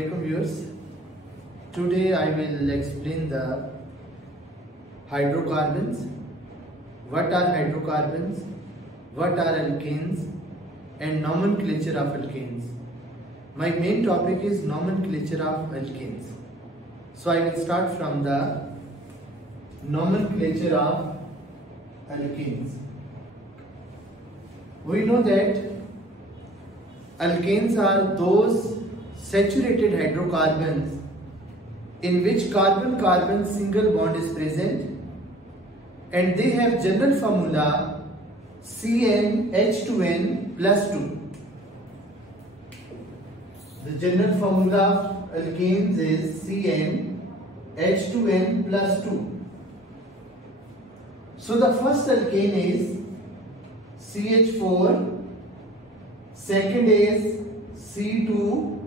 Assalamualaikum viewers. Today I will explain the hydrocarbons. What are hydrocarbons? What are alkanes? And nomenclature of alkanes. My main topic is nomenclature of alkanes. So I will start from the nomenclature of alkanes. We know that alkanes are those saturated hydrocarbons in which carbon-carbon single bond is present, and they have general formula CnH2n plus 2. The general formula of alkanes is CnH2n plus 2. So the first alkane is CH4, second is C2H6,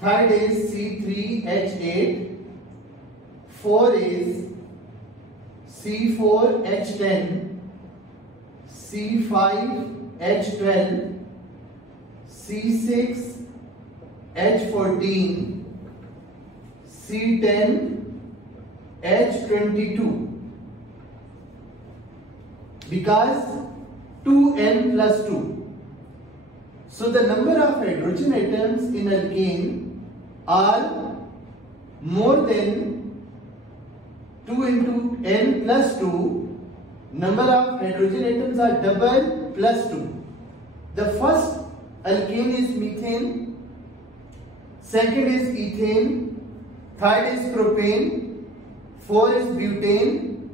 third is C3H8, fourth is C4H10, C5H12, C6H14, C10H22. Because 2n plus 2. So the number of hydrogen atoms in alkane are more than 2 into n plus 2. Number of hydrogen atoms are double plus 2. The first alkane is methane, second is ethane, third is propane, fourth is butane,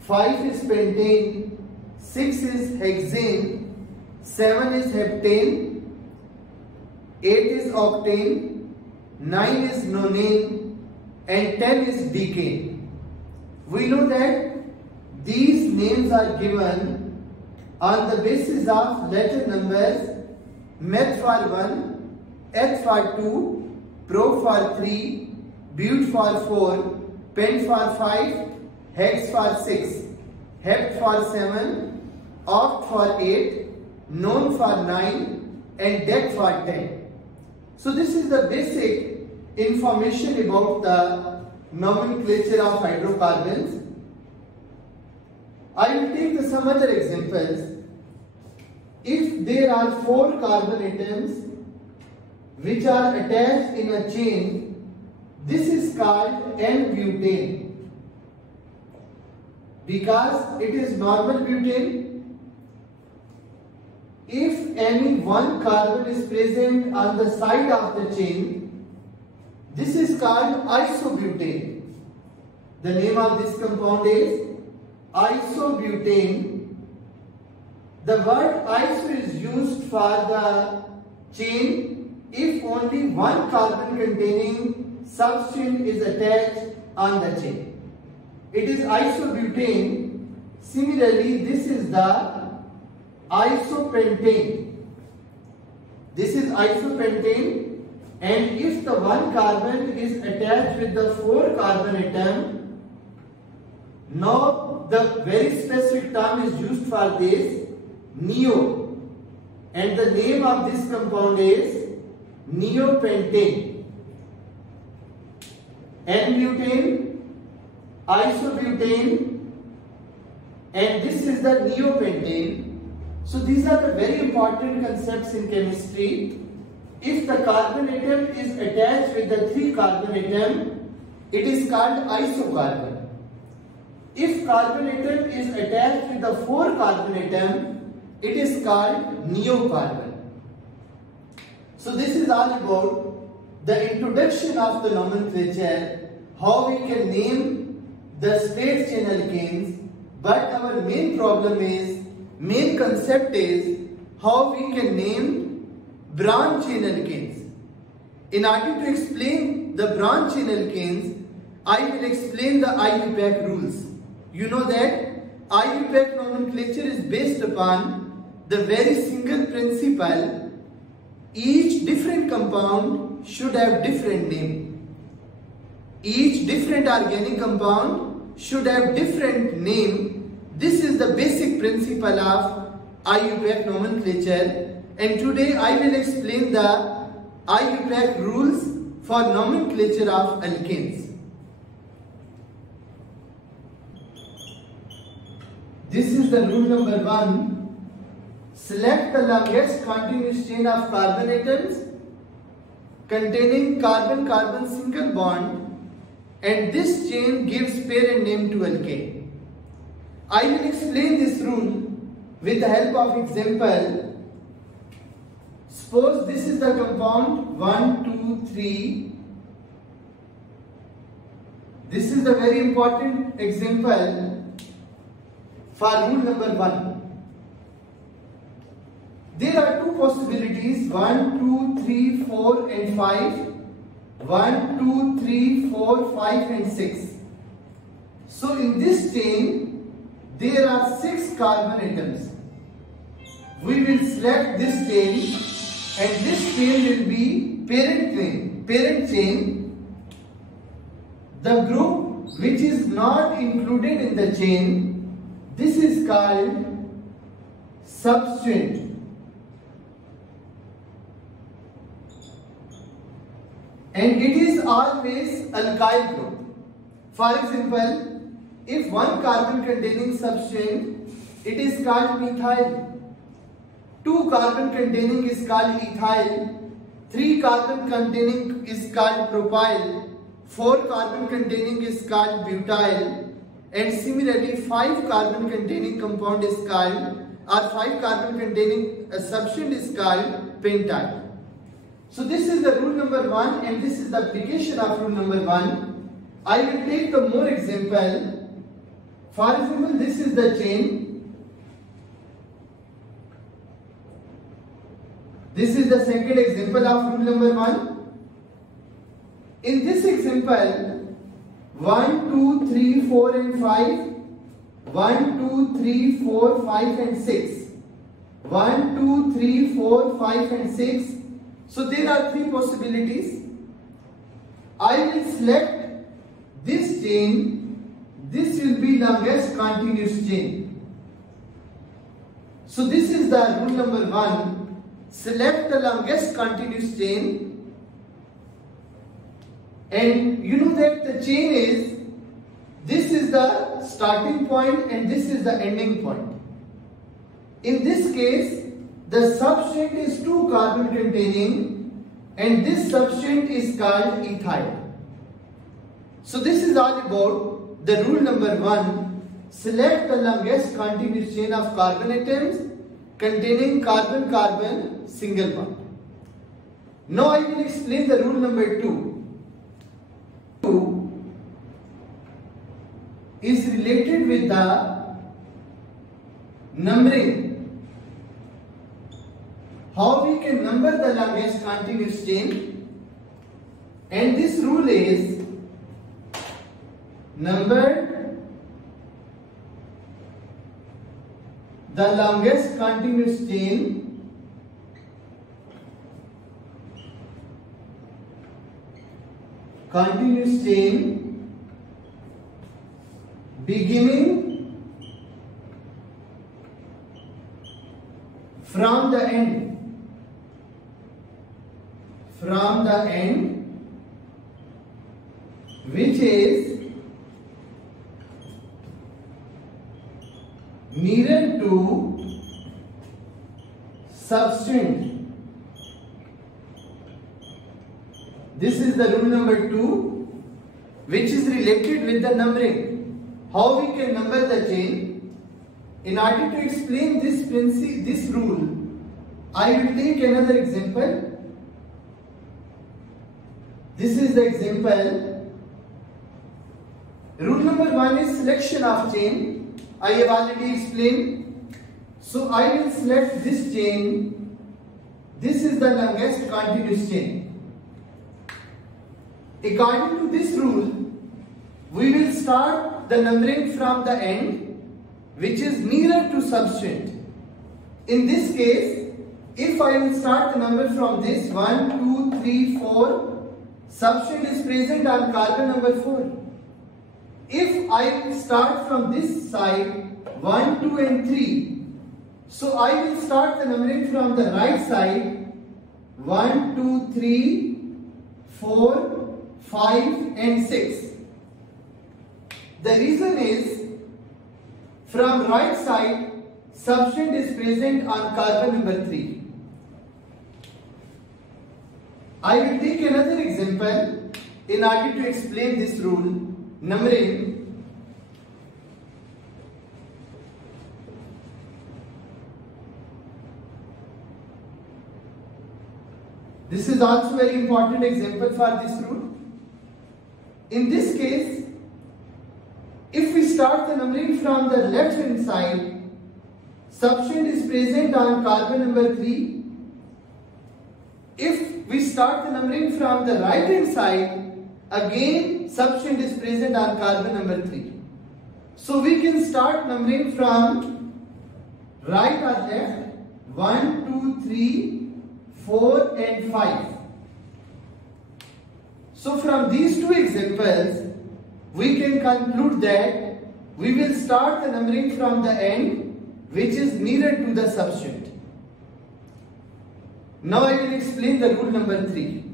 5 is pentane, 6 is hexane, 7 is heptane, 8 is octane, 9 is nonane, and 10 is decane. We know that these names are given on the basis of letter numbers: meth for 1, eth for 2, pro for 3, but for 4, pent for 5, hex for 6, hept for 7, oct for 8, non for 9, and dec for 10. So this is the basic information about the nomenclature of hydrocarbons. I will take some other examples. If there are 4 carbon atoms which are attached in a chain, this is called N-butane. Because it is normal butane. If any one carbon is present on the side of the chain, this is called isobutane. The name of this compound is isobutane. The word iso is used for the chain if only one carbon containing substance is attached on the chain. It is isobutane. Similarly, this is the isopentane. This is isopentane, and if the one carbon is attached with the 4 carbon atom, now the very specific term is used for this, neo, and the name of this compound is neopentane. N-butane, isobutane, and this is the neopentane. So these are the very important concepts in chemistry. If the carbon atom is attached with the 3 carbon atom, it is called isocarbon. If carbon atom is attached with the 4 carbon atom, it is called neocarbon. So this is all about the introduction of the nomenclature, how we can name the straight chain alkanes, but our main problem is, main concept is how we can name branch chain alkanes. In order to explain the branch chain alkanes, I will explain the IUPAC rules. You know that IUPAC nomenclature is based upon the very single principle: each different compound should have different name. Each different organic compound should have different name. This is the basic principle of IUPAC nomenclature, and today I will explain the IUPAC rules for nomenclature of alkanes. This is the rule number 1. Select the longest continuous chain of carbon atoms containing carbon-carbon single bond, and this chain gives parent name to alkane. I will explain this rule with the help of example. Suppose this is the compound 1, 2, 3. This is the very important example for rule number 1. There are two possibilities, 1, 2, 3, 4 and 5. 1, 2, 3, 4, 5 and 6. So in this chain, there are 6 carbon atoms. We will select this chain, and this chain will be parent chain. The group which is not included in the chain, this is called substituent. And it is always alkyl group. For example, if one carbon containing substituent, it is called methyl. 2 carbon containing is called ethyl. 3 carbon containing is called propyl. 4 carbon containing is called butyl. And similarly, 5 carbon containing compound is called, or 5 carbon containing a substituent is called pentyl. So this is the rule number 1, and this is the application of rule number 1. I will take the more example. For example, this is the chain. This is the second example of rule number 1. In this example, 1, 2, 3, 4 and 5. 1, 2, 3, 4, 5 and 6. 1, 2, 3, 4, 5 and 6. So there are 3 possibilities. I will select this chain. This will be longest continuous chain. So this is the rule number 1. Select the longest continuous chain. And you know that the chain is, this is the starting point and this is the ending point. In this case, the substituent is 2 carbon containing, and this substituent is called ethyl. So this is all about the rule number 1. Select the longest continuous chain of carbon atoms containing carbon-carbon single bond. Now I will explain the rule number 2. 2 is related with the numbering. How we can number the longest continuous chain, and this rule is number the longest continuous chain beginning from the end. Which is nearer to substituent. This is the rule number 2, which is related with the numbering. How we can number the chain? In order to explain this rule, I will take another example. This is the example. Rule number 1 is selection of chain. I have already explained. So I will select this chain. This is the longest continuous chain. According to this rule, we will start the numbering from the end, which is nearer to substituent. In this case, if I will start the number from this 1, 2, 3, 4, substituent is present on carbon number 4. If I start from this side 1, 2 and 3, so I will start the numbering from the right side 1, 2, 3, 4, 5 and 6. The reason is, from right side, substance is present on carbon number 3. I will take another example in order to explain this rule. Numbering. This is also very important example for this rule. In this case, if we start the numbering from the left hand side, substance is present on carbon number 3. If we start the numbering from the right hand side, again substance is present on carbon number 3. So we can start numbering from right or left. 1, 2, 3, 4 and 5. So from these two examples, we can conclude that we will start the numbering from the end, which is nearer to the substance. Now I will explain the rule number 3.